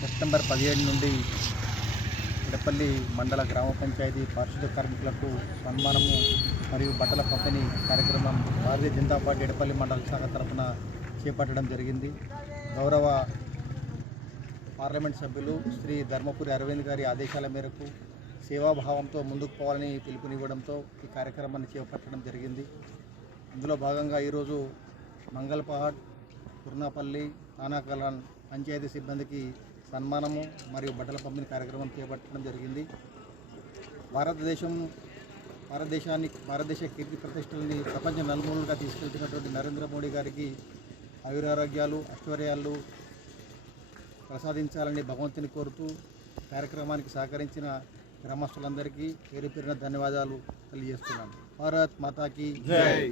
September 17 నుండి ఎడపల్లి మండల గ్రామ పంచాయతీ పారిశుద్ధ్య కార్మికులకు సన్మానము మరియు బట్టల పంపిణీ కార్యక్రమం భారతీయ జనతా పార్టీ ఎడపల్లి మండల శాఖ తరఫున చేపట్టడం జరిగింది. గౌరవ పార్లమెంట్ సభ్యులు శ్రీ ధర్మపురి అరవింద్ గారి ఆదేశాల మేరకు సేవాభావంతో ముందుకు పోవాలని పిలుపునివ్వడంతో ఈ కార్యక్రమాన్ని చేపట్టడం జరిగింది. ఇందులో భాగంగా ఈరోజు మంగళపహాడ్, కుర్నాపల్లి, నానాకలాన్ పంచాయతీ సిబ్బందికి సన్మానము మరియు బట్టల పంపిణీ కార్యక్రమం చేపట్టడం జరిగింది. భారతదేశ కీర్తి ప్రతిష్టలని ప్రపంచ నలుమూలలుగా తీసుకెళ్తున్నటువంటి నరేంద్ర మోడీ గారికి ఆయురారోగ్యాలు, ఐశ్వర్యాలు ప్రసాదించాలని భగవంతుని కోరుతూ కార్యక్రమానికి సహకరించిన గ్రామస్తులందరికీ పేరు పేరున ధన్యవాదాలు తెలియజేస్తున్నాను. భారత్ మాతాకి జై.